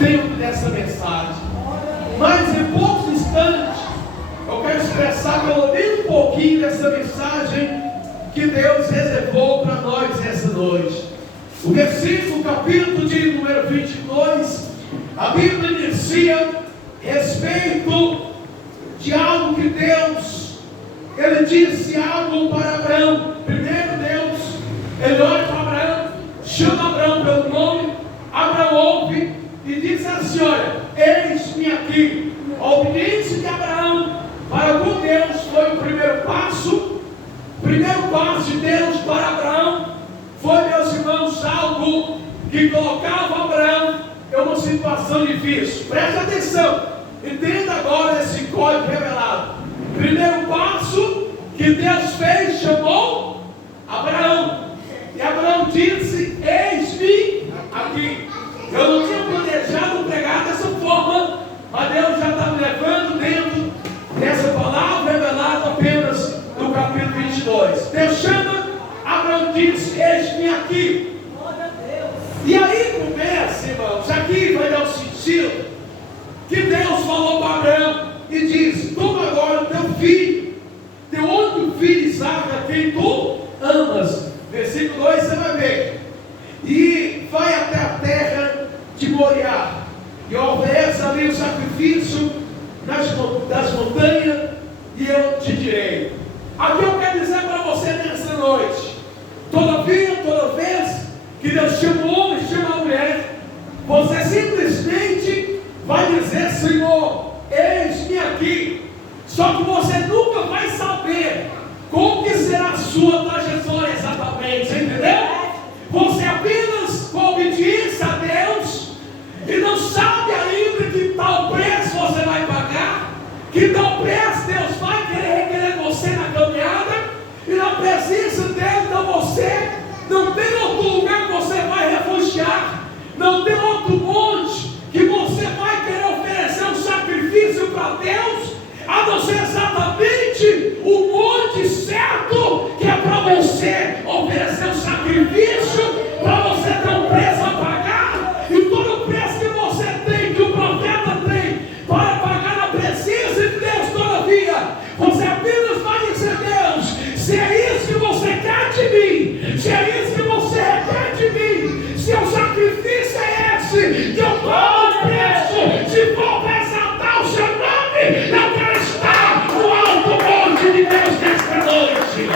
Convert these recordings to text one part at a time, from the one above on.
dentro dessa mensagem. Mas em poucos instantes, eu quero expressar pelo menos um pouquinho dessa mensagem que Deus reservou para nós essa noite. O versículo, capítulo de número 22, a Bíblia inicia respeito de algo que Deus, Ele disse algo para Abraão. Primeiro Deus, Ele olha para Abraão, chama Abraão pelo nome, Abraão ouve e diz assim: olha, eis-me aqui. A obediência de Abraão para com Deus foi o primeiro passo. O primeiro passo de Deus para Abraão foi, meus irmãos, algo que colocava Abraão em uma situação difícil. Preste atenção, entenda agora esse código revelado. Primeiro passo que Deus fez, chamou Abraão. E Abraão disse: eis-me aqui. Eu não tinha planejado pregar dessa forma, mas Deus já está me levando dentro dessa palavra revelada apenas no capítulo 22. Deus chama, Abraão diz: eis-me aqui. E aí começa, irmãos, aqui vai dar o sentido que Deus falou para Abraão e diz: toma agora o teu filho, teu único filho Isaque, a quem tu amas. Versículo 2 você vai ver. E vai até a terra de Moriá e oferece ali o sacrifício das montanhas, e eu te direi. Aqui eu quero dizer para você nessa noite: toda vez que Deus chama o homem, chama a mulher, você simplesmente vai dizer: Senhor, eis-me aqui. Só que você nunca vai saber como que será a sua trajetória exatamente, você entendeu? Você apenas com obediência a Deus e não sabe ainda que tal preço você vai pagar, que tal preço Deus vai querer requerer você na caminhada, e na presença dele. Então você não tem outro lugar que você vai refugiar, não tem outro monte que você vai querer oferecer um sacrifício para Deus, a não ser exatamente o monte certo, que é para você oferecer um sacrifício, para você ter um preço a pagar. E todo o preço que você tem, que o profeta tem, para pagar na presença de Deus, todavia, você apenas vai dizer: Deus, se é isso que você quer de mim, se é isso que você quer de mim, se o sacrifício é esse, que eu pago o preço, se for para exaltar o seu nome, eu quero estar no alto monte de Deus nesta noite.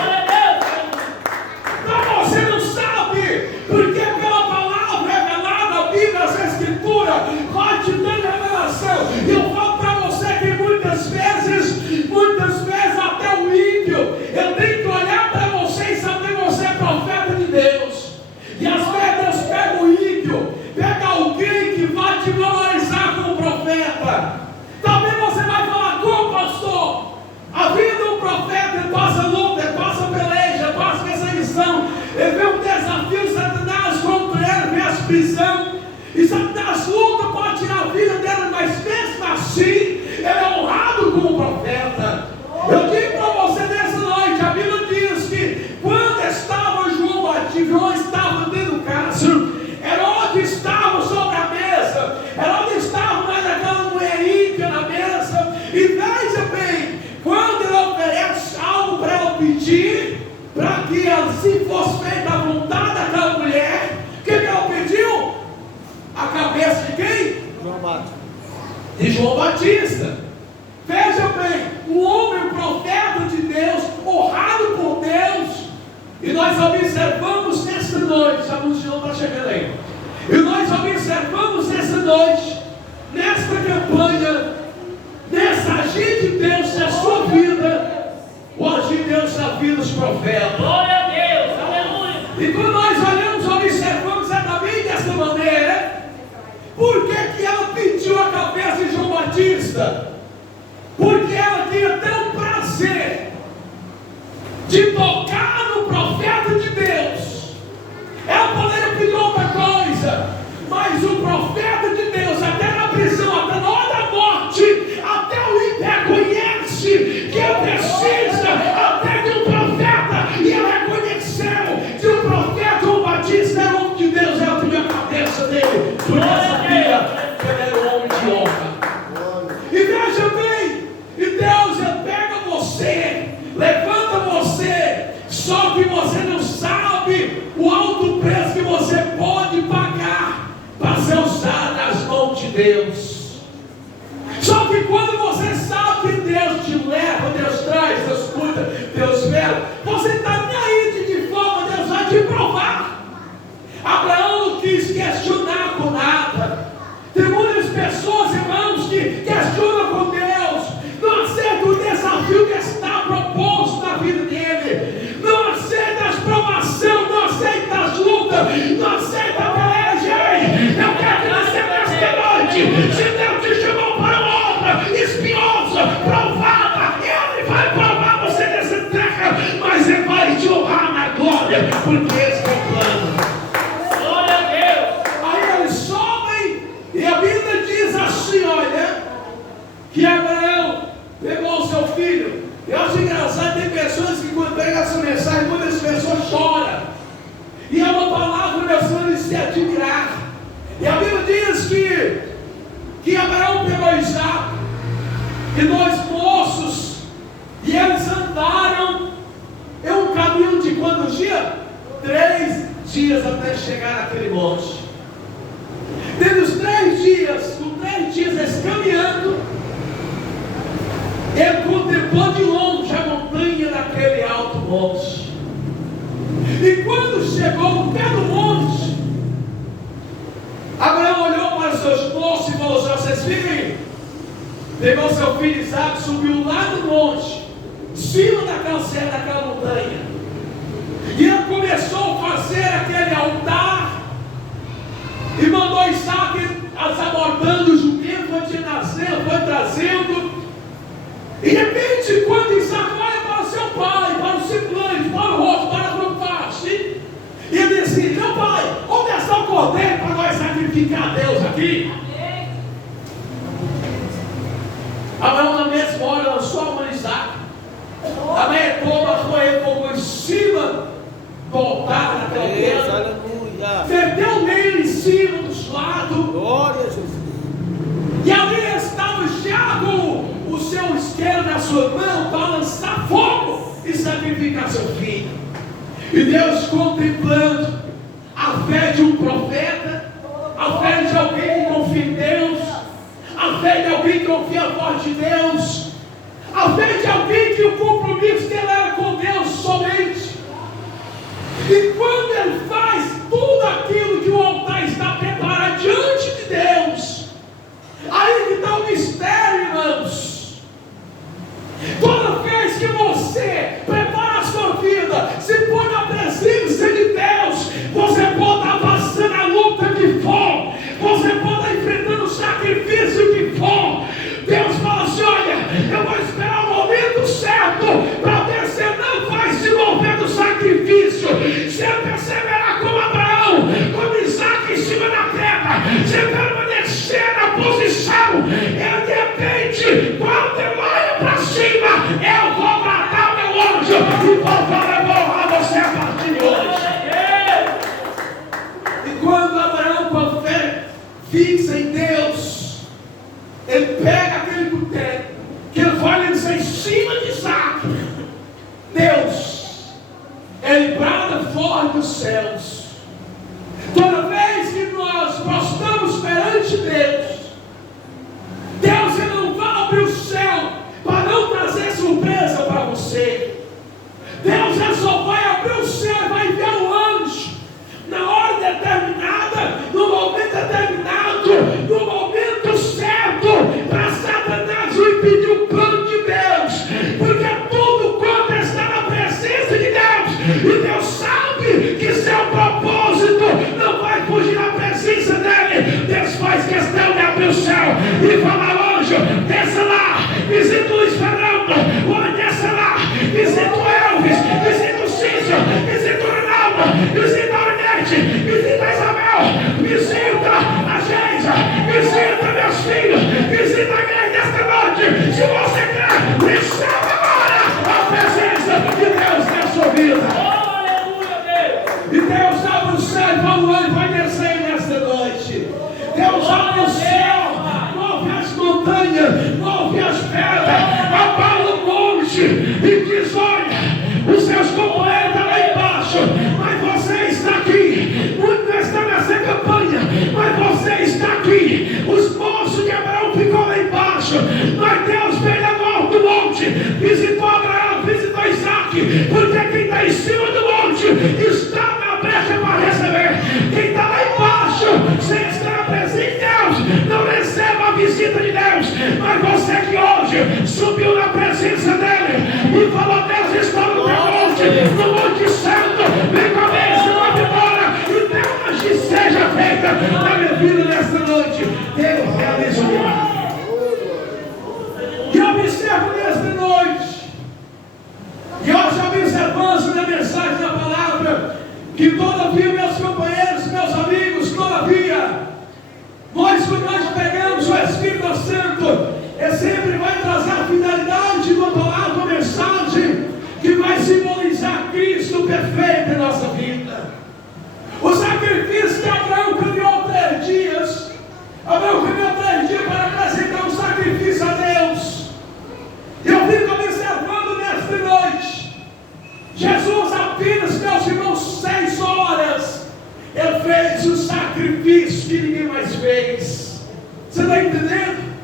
Mas você não sabe, porque pela palavra revelada, a Bíblia, a Escritura, vai te dando revelação. E eu falo para você que muitas vezes até o ímpio, eu tenho que olhar para você e saber que você é profeta de Deus. E às vezes Deus pega o ímpio, pega alguém que vai te valorizar como profeta. Talvez você vai falar: como, pastor? A vida do profeta, ele passa luta, ele passa peleja, ele passa perseguição, ele vê um desafio, Satanás contra ele, vê as prisão, e Satanás luta para tirar a vida dele, mas mesmo assim, ele é honrado como profeta. Eu digo para você nessa noite, a Bíblia diz que quando estava João Batista, estava dentro do cárcere, Herodes estava sobre a mesa, Herodes estava mais aquela mulher ímpia na mesa, e veja bem, quando ele oferece algo para ela pedir, para que assim fosse feita a vontade daquela mulher, o que ela pediu? A cabeça de quem? João Batista. De João Batista. Veja bem, um homem, um profeta de Deus, honrado por Deus. E nós observamos nessa noite, a multidão está chegando aí, e nós observamos nessa noite, nesta campanha, nessa agir de Deus na sua vida, o agir de Deus na vida dos profetas. Glória a Deus, aleluia. E quando nós olhamos, observamos exatamente desta maneira. Por que ela pediu a cabeça de João Batista? Porque ela tinha tão prazer de tocar no profeta de Deus. Ela poderia pedir outra coisa, mas o profeta de Deus, até na prisão, até na hora da morte, até o ímpio reconhece que ele precisa até de um profeta, e ela reconheceu que o profeta João Batista era o homem de Deus. Ela pediu a cabeça dele, porque ela sabia que ele Deus. Só que quando você sabe que Deus te leva, Deus traz, Deus cuida, Deus vela, você está nem aí de que forma Deus vai te provar. Abraão não quis questionar com nada. Tem muitas pessoas, irmãos, que questionam com Deus, não aceitam o desafio que está proposto na vida dele, não aceitam as provações, não aceitam as lutas, não aceitam a peleja. Eu quero que você nesta noite, se Deus te chamou para uma obra espinhosa, provada, Ele vai provar você nessa terra, mas Ele vai te honrar na glória, porque esse é o plano. Glória a Deus. Aí eles sobem, e a Bíblia diz assim, olha, que Abraão pegou o seu filho. Eu acho engraçado, tem pessoas que quando pegam essa mensagem, muitas pessoas choram. E é uma palavra, meu Senhor, de se admirar. E a Bíblia diz que Abraão pegou Isaac, e dois moços, e eles andaram em um caminho de quantos dias? 3 dias até chegar naquele monte. Dentro dos 3 dias, com 3 dias eles caminhando, ele contemplou de longe a montanha daquele alto monte. E quando chegou no pé do monte, Abraão olhou para os seus moços e falou assim: vocês ficam aí. Pegou seu filho Isaac, subiu lá no monte, em cima daquela montanha. E ele começou a fazer aquele altar, e mandou Isaac abordando o jumento, foi trazendo. E de repente, quando Isaac olha para o seu pai, para o semblante, para o rosto, para a face, e ele diz assim: meu pai, onde está o cordeiro para nós sacrificar a Deus aqui? Abraão, na mesma hora, lançou a mão de Isaac. A meia foi ele colocou em cima do altar daquela pedra, verteu nele em cima dos lados. Glória a Jesus. E ali estava já com o seu isqueiro na sua mão para lançar fogo e sacrificar seu filho. E Deus, contemplando a fé de um profeta, a fé de alguém que confia em Deus, a fé de alguém que confia na voz de Deus, a fé de alguém que o compromisso dele era com Deus somente. E quando ele faz tudo aquilo que o altar está preparado diante de Deus, aí que está o mistério, irmãos. Toda vez que você prepara a sua vida, se põe na presença de Deus, você pode estar passando a luta que for, você pode estar enfrentando o sacrifício que for. Deus fala assim: olha, eu vou esperar o momento certo para ver se ele não vai se mover do sacrifício, se ele perseverar como Abraão, como Isaac em cima da terra, se ele permanecer na posição. E de repente, quando ele olha para cima, eu vou matar o meu anjo e vou honrar você a partir de hoje. E quando Abraão, com a fé fixa em Deus, ele pega aquele cutelo, que ele vai lançar em cima de Isaac. Deus, ele brada fora dos céus. Toda vez que nós prostramos perante Deus, Deus ele não vai abrir o céu para não trazer surpresa para você. Deus ele só vai abrir o céu e vai enviar um anjo na hora determinada, no momento determinado, no momento certo, para Satanás impedir o plano de Deus, porque tudo quanto está na presença de Deus, e Deus sabe que seu propósito não vai fugir da presença dele. Deus faz questão de abrir o céu e falar: anjo, desça lá, visita o Luiz Fernando, ou desça lá, visita o Elvis, visita o Cícero, visita o Ronaldo, visita a Ornette, visita a Isabel, visita a Geisa, visita meus filhos, visita a igreja desta noite. Se você quer, receba agora a presença de Deus na sua vida. E Deus abre o céu e vai descer nesta noite. Deus abre o céu, move as montanhas, move as pedras, abala o monte e diz: olha, os seus companheiros estão lá embaixo, mas você está aqui. Muito está nessa campanha, mas você está aqui. Os embaixo. Mas Deus veio lá no alto do monte, visitou Abraão, visitou Isaac, porque quem está em cima do monte está na brecha para receber. Quem está lá embaixo, sem estar presente em Deus, não receba a visita de Deus. Mas você que hoje subiu na presença dele e falou: Deus está no teu monte, no Monte Santo, vem com a bênção, vai embora, e Deus que seja feita na minha vida nesta noite. Deus realiza o milagre. E observo nesta noite, e hoje observamos na mensagem da palavra, que todavia, meus companheiros, meus amigos, todavia, quando nós pegamos o Espírito Santo, sempre vai trazer a finalidade da palavra, a mensagem, que vai simbolizar Cristo perfeito em nossa vida. O sacrifício que Abraão caminhou 3 dias, Abraão caminhou 3 dias para apresentar um sacrifício a Deus. Eu fico observando nesta noite, Jesus apenas, meus irmãos, 6 horas, Ele fez o sacrifício que ninguém mais fez. Você está entendendo?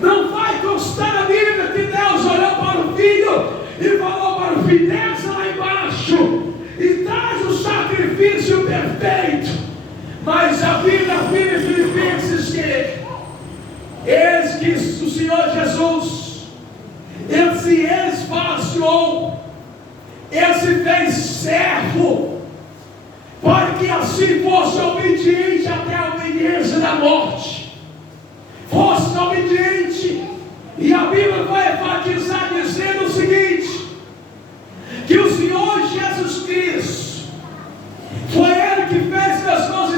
Não vai constar na Bíblia que Deus olhou para o filho e falou para o filho: desce lá embaixo e traz o sacrifício perfeito. Mas a Bíblia afirma em Filipenses que eis que o Senhor Jesus, Ele se esvaziou, Ele se fez servo, para que assim fosse obediente até a obediência da morte. Fosse obediente. E a Bíblia vai enfatizar dizendo o seguinte: que o Senhor Jesus Cristo foi Ele que fez, meus irmãos,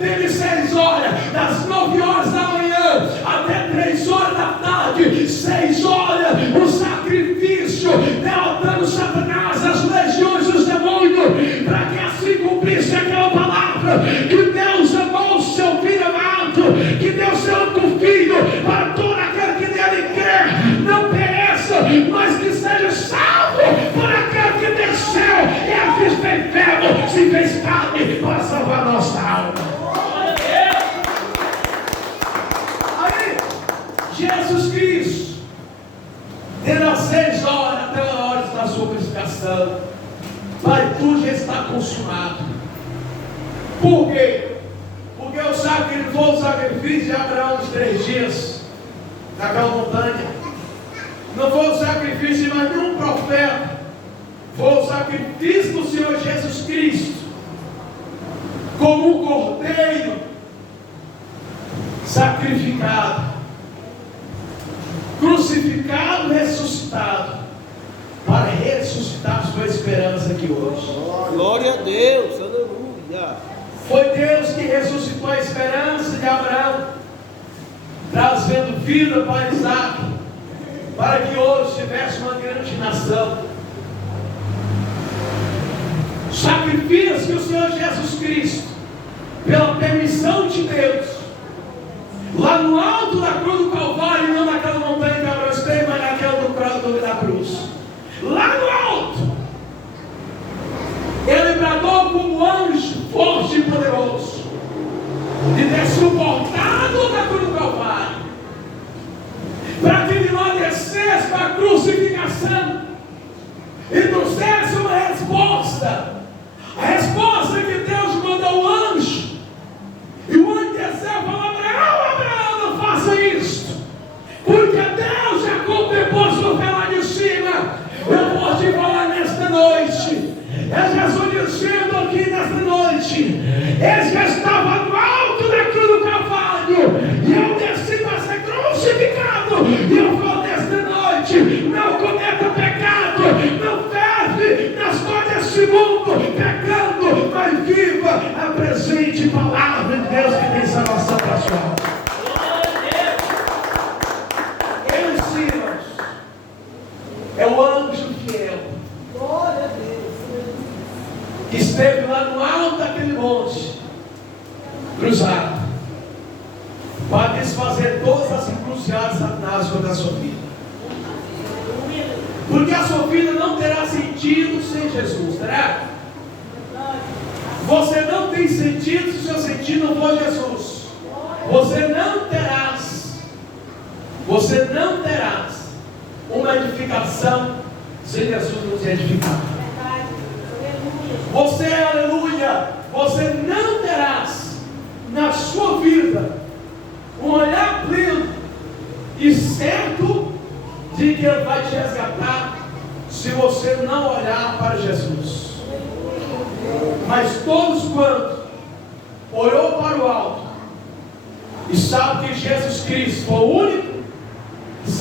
desde 6 horas, das 9 horas da manhã até 3 horas da tarde, 6 horas, o sacrifício, derrotando Satanás, as legiões dos demônios, para que assim cumprisse aquela palavra, que Deus amou o seu filho amado, que deu seu único filho, para todo aquele que nele crer não pereça, mas que seja salvo, por aquele que desceu e fez ferro, se fez carne para salvar nossa alma. Aí, Jesus Cristo, desde as 6 horas até a hora da sua crucificação, Pai, tudo já está consumado. Por quê? Porque o sacrifício foi o sacrifício de Abraão dos 3 dias naquela montanha. Não foi o sacrifício de mais nenhum profeta. Foi o sacrifício do Senhor Jesus Cristo, como um cordeiro sacrificado, crucificado, ressuscitado, para ressuscitar a sua esperança aqui hoje. Glória a Deus, aleluia. Foi Deus que ressuscitou a esperança de Abraão, trazendo vida para Isaac, para que hoje tivesse uma grande nação. Sacrifício que o Senhor Jesus Cristo, pela permissão de Deus, lá no alto da cruz do Calvário, não naquela montanha que Abraão esteve, mas naquela da cruz, lá no alto, Ele bradou como anjo forte e poderoso, de ter suportado da cruz do Calvário, para que de lá descesse para a crucificação e trouxesse uma resposta. A resposta que Deus mandou o anjo, e o anjo desceu e falou: Abraão, Abraão, não faça isso, porque Deus já contemplou sobre lá de cima. Eu vou te falar nesta noite, é Jesus dizendo aqui nesta noite: eles que estavam no alto da cruz do Calvário, e eu desci para ser crucificado, e eu falo nesta noite: não cometa pecado, não ferve nas coisas desse mundo, pecando, mas viva a presente palavra de Deus que tem salvação para a sua alma. Ele, Silas, é o anjo fiel, que esteve lá no alto daquele monte, cruzado, para desfazer todas as encruzilhadas de Satanás sobre a sua vida. Porque a sua vida não terá sentido sem Jesus, terá? Você não tem sentido se o seu sentido não for Jesus. Você não terás. Você não terás uma edificação sem Jesus nos edificar. Você, aleluia, você não terás na sua vida um olhar pleno e certo de que Ele vai te resgatar se você não olhar para Jesus. Mas todos quantos olhou para o alto e sabe que Jesus Cristo foi o único que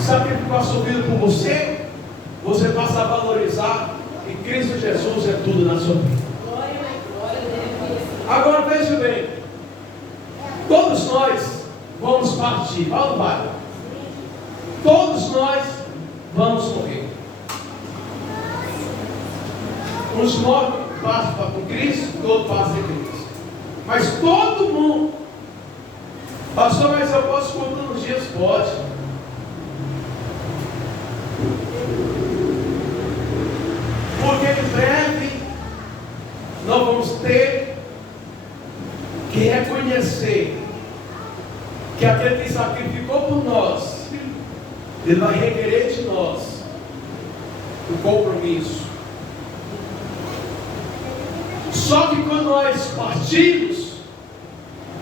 sacrificou a sua vida por você, você passa a valorizar que Cristo Jesus é tudo na sua vida. Agora veja bem, todos nós vamos partir, vamos vai. Todos nós vamos morrer. Uns morrem, passam com Cristo, outros passam em Cristo. Mas todo mundo, pastor, mas eu posso contar nos dias? Pode. Porque em breve nós vamos ter que reconhecer que aquele que sacrificou por nós, Ele vai requerer de nós o compromisso. Só que quando nós partimos,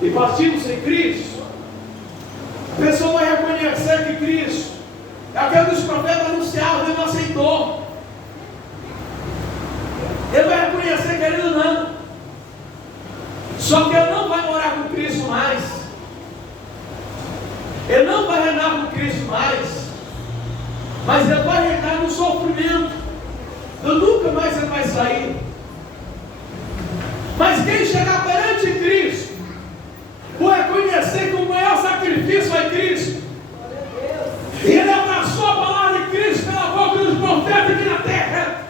e partimos em Cristo, a pessoa vai reconhecer que Cristo é aquele que os profetas anunciavam, Ele não aceitou. Ele vai reconhecer que Ele não. Só que Ele não vai morar com Cristo mais. Ele não vai reinar com Cristo mais. Mas Ele vai reinar no sofrimento. Então nunca mais Ele vai sair. Mas quem chegar perante Cristo, por reconhecer que o maior sacrifício é Cristo, e ele abraçou a palavra de Cristo pela boca dos profetas aqui na terra,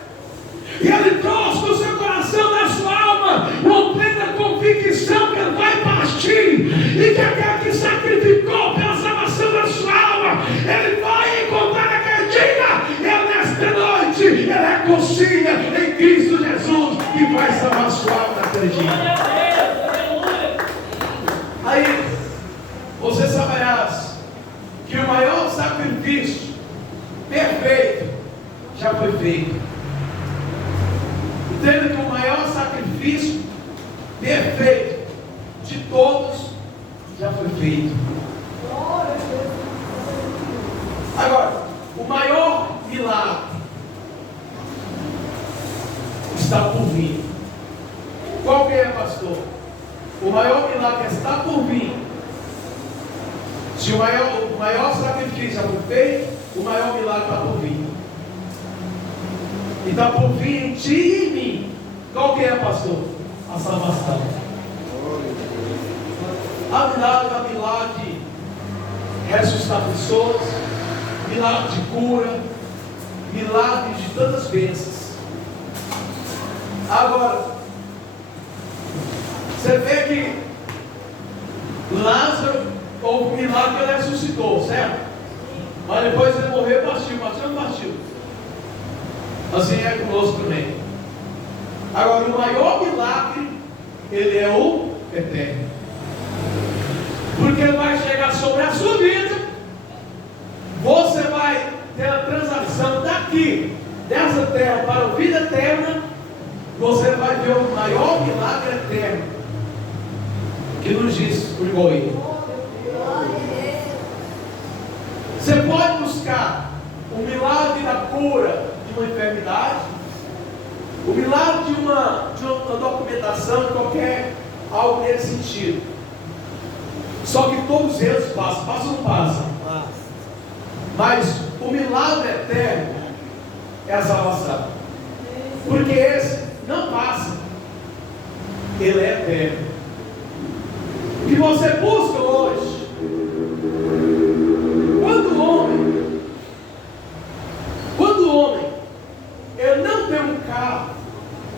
e ele trouxe no seu coração, na sua alma, uma plena convicção que ele vai partir, e que aquele que sacrificou pela salvação da sua alma, ele vai encontrar naquele dia, e nesta noite, ele reconcilia em Cristo Jesus, que vai salvar a sua alma naquele dia. Aí, você saberás que o maior sacrifício perfeito já foi feito. Entenda que o maior sacrifício perfeito de todos já foi feito. Agora, o maior milagre está por vir. Qual que é, pastor? O maior milagre está por vir. Se o maior sacrifício já foi feito, o maior milagre está por vir. E está por vir em ti e em mim. Qual que é, pastor? A salvação. Há milagre de ressuscitar pessoas, milagre de cura, milagre de tantas bênçãos. Agora, você vê que Lázaro houve um milagre que ele ressuscitou, certo? Mas depois ele morreu e partiu, não partiu. Assim é conosco também. Agora, o maior milagre, ele é o eterno. Porque ele vai chegar sobre a sua vida, você vai ter a transação daqui, dessa terra para a vida eterna, você vai ver o maior milagre eterno que nos diz o Goi. Você pode buscar o milagre da cura de uma enfermidade, o milagre de uma documentação, de qualquer algo nesse sentido. Só que todos eles passam ou não passam? Mas o milagre eterno é a salvação. Porque esse não passa, ele é eterno. O que você busca hoje, quando o homem ele não tem um carro,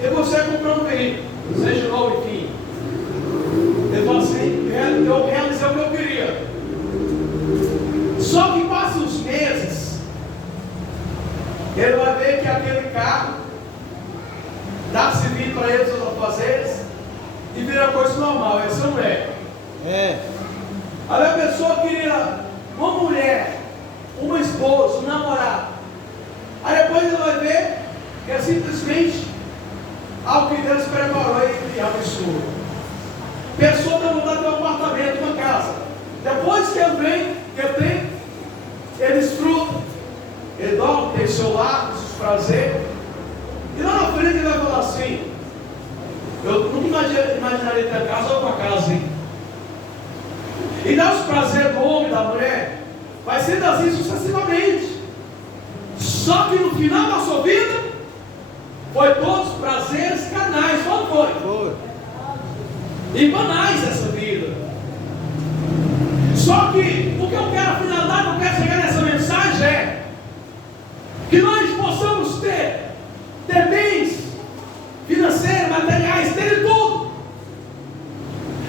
ele consegue comprar um veículo, seja novo, enfim, ele fala assim, eu realizei o que eu queria. Só que passa os meses, ele vai ver que aquele carro dá serviço para eles, os afazeres, e vira coisa normal. Essa não é. Aí a pessoa queria uma mulher, uma esposa, um namorado. Aí depois ele vai ver que é simplesmente algo que Deus preparou e abençoou. Pessoa tem vontade de ter um apartamento, uma casa. Depois que ele vem, que ele tem, ele desfruta, ele dorme, tem seu lar, seus prazeres. E lá na frente ele vai falar assim: eu nunca imaginaria ter casa ou uma casa aí. E dá os prazeres do homem, da mulher, vai sendo assim sucessivamente. Só que no final da sua vida, foi todos prazeres carnais, qual foi? Foi. E banais essa vida. Só que o que eu quero, a finalidade que eu quero chegar nessa mensagem é que nós possamos ter bens financeiros, materiais, ter tudo.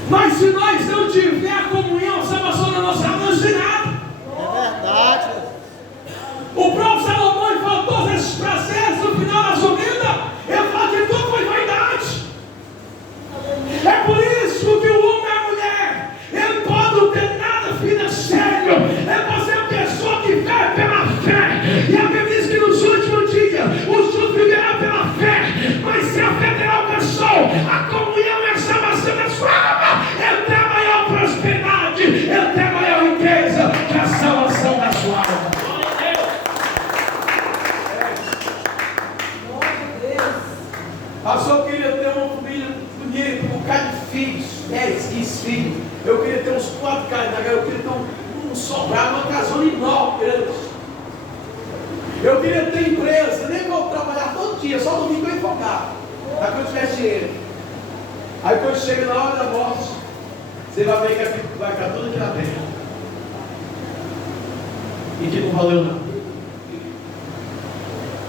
Mas se nós não tiver a comunhão, a salvação na nossa alma, não tem nada. É verdade. O próprio Salomão ele falou todos esses prazeres no final da sua vida. Ele fala que tudo foi vaidade. É por isso que o homem e a mulher, ele pode não ter nada financeiro, ele pode ser uma pessoa que vive pela fé. E a Bíblia diz que nos últimos dias o justo viverá pela fé. Mas se a fé dele alcançou a comunhão e a salvação da sua alma, ele tem a maior prosperidade, ele tem a maior riqueza que a salvação da sua alma. Pastor, eu queria ter uma família bonita, um bocado de filhos, 10, 15 filhos. Eu queria ter uns 4 caras, eu queria ter um sobrado, uma casona enorme, grande. Eu queria ter empresa, nem vou trabalhar todo dia, só domingo eu ia focar, para que eu tivesse dinheiro. Aí quando chega na hora da morte, você vai ver que vai ficar tudo aqui na terra. E que não valeu nada.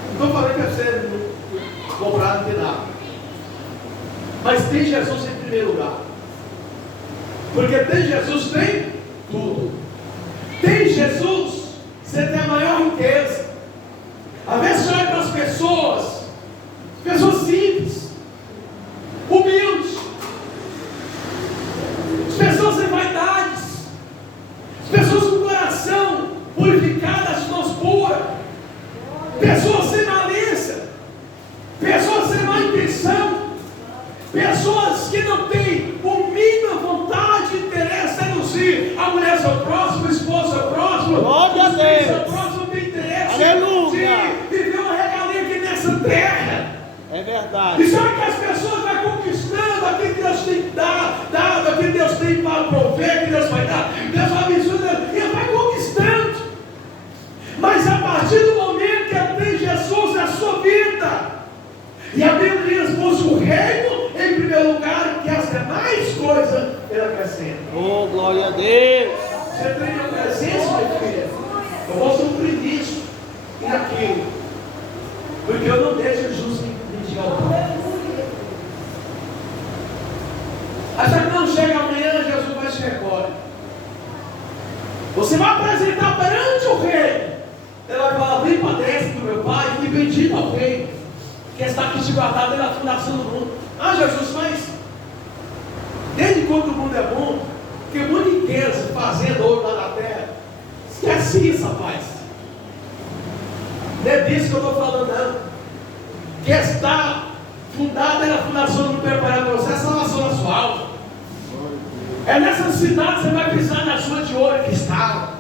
Não estou falando que você não comprar, não tem nada. Mas tem Jesus em primeiro lugar. Porque tem Jesus, tem tudo. Tem Jesus, você tem a maior riqueza. Às vezes você olha para as pessoas simples, humildes, pessoas sem vaidades, pessoas com coração purificado, as mãos puras, pessoas sem malícia, pessoas sem má intenção, pessoas que não têm o mínimo vontade e interesse em seduzir a mulher seu próximo, o esposo seu próximo, glória a os filhos seu Deus. próximo, não tem interesse Aleluia. de viver uma regalia aqui nessa terra. É verdade. E sabe que as pessoas vão conquistando aquilo que Deus tem dado, aquilo que Deus tem para prover, que Deus vai dar, Deus vai abençoando, e vai conquistando. Mas a partir do momento que ela tem Jesus na sua vida, e a Bíblia diz: busca o reino em primeiro lugar, que as demais coisas ela acrescenta. Oh, glória a Deus. Você tem a presença, meu filho. Eu vou suprir isso e aquilo, porque eu não deixo Jesus me dialogar. Acha que não chega amanhã, Jesus vai se recolher. Você vai apresentar perante o rei. Ele vai falar: vem para dentro do meu pai, e bendito ao rei, que está aqui te guardado desde a fundação do mundo. Ah, Jesus, mas desde quando o mundo é bom, que muita riqueza fazendo ouro lá na terra. Esquece isso, rapaz. Não é disso que eu estou falando, não. Que está fundada na fundação do mundo preparado para você, a salvação da sua alma. É nessa cidade que você vai pisar na sua de ouro que está.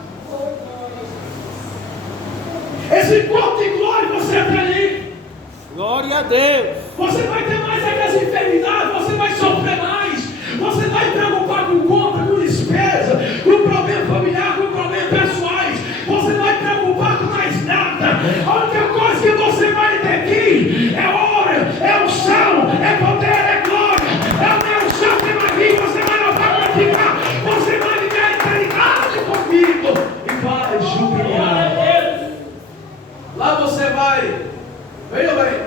Esse corpo de glória você tem ali. Glória a Deus. Você vai ter mais aquelas enfermidades, você vai sofrer mais, você vai preocupar com conta, com despesa, com problema familiar, com problemas pessoais, você não vai preocupar com mais nada. A única coisa que você vai ter aqui é ouro, é unção, é poder, é glória, é o meu santo que vai vir, você vai não vai ficar, você vai viver a eternidade comigo e vai jubilar. Lá você vai, veja bem,